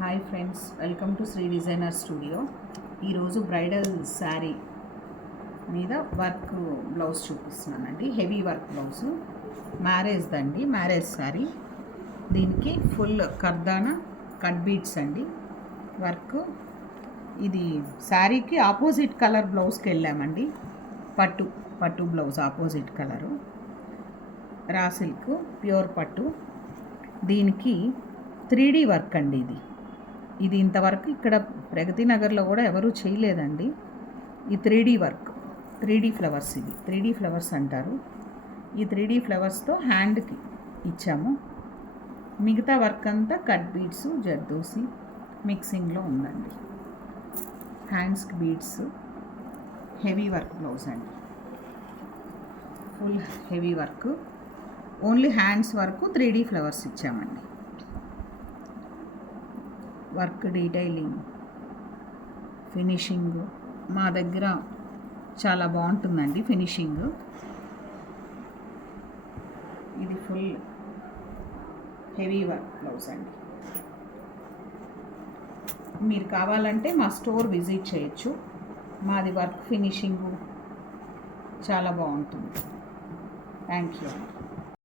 Hi friends, welcome to Sri designer studio. ఈరోజు bridal sari మీద work blouse చూపిస్తున్నానండి. హెవీ వర్క్ బ్లౌజు, మ్యారేజ్దండి, మ్యారేజ్ శారీ. దీనికి ఫుల్ కర్దానా కట్ బీట్స్ అండి వర్క్. ఇది శారీకి ఆపోజిట్ కలర్ బ్లౌజ్కి వెళ్ళామండి. పట్టు blouse opposite colour, raw silk pure పట్టు. దీనికి 3D వర్క్ అండి. ఇది ఇంతవరకు ఇక్కడ ప్రగతి నగర్లో కూడా ఎవరూ చేయలేదండి. ఈ 3D వర్క్, 3D ఫ్లవర్స్, ఇవి 3D ఫ్లవర్స్ అంటారు. ఈ 3D ఫ్లవర్స్తో హ్యాండ్కి ఇచ్చాము. మిగతా వర్క్ అంతా కట్ బీడ్స్, జర్దోసి మిక్సింగ్లో ఉందండి. హ్యాండ్స్కి బీడ్స్, హెవీ వర్క్ బ్లౌజ్ అండి. Full heavy work, only hands వరకు 3D ఫ్లవర్స్ ఇచ్చామండి. వర్క్ డీటెయిలింగ్, ఫినిషింగ్ మా దగ్గర చాలా బాగుంటుందండి. ఫినిషింగ్ ఇది ఫుల్ హెవీ వర్క్ బ్లౌజ్ అండి. మీరు కావాలంటే మా స్టోర్ విజిట్ చేయొచ్చు. మాది వర్క్ ఫినిషింగ్ చాలా బాగుంటుంది. Thank you.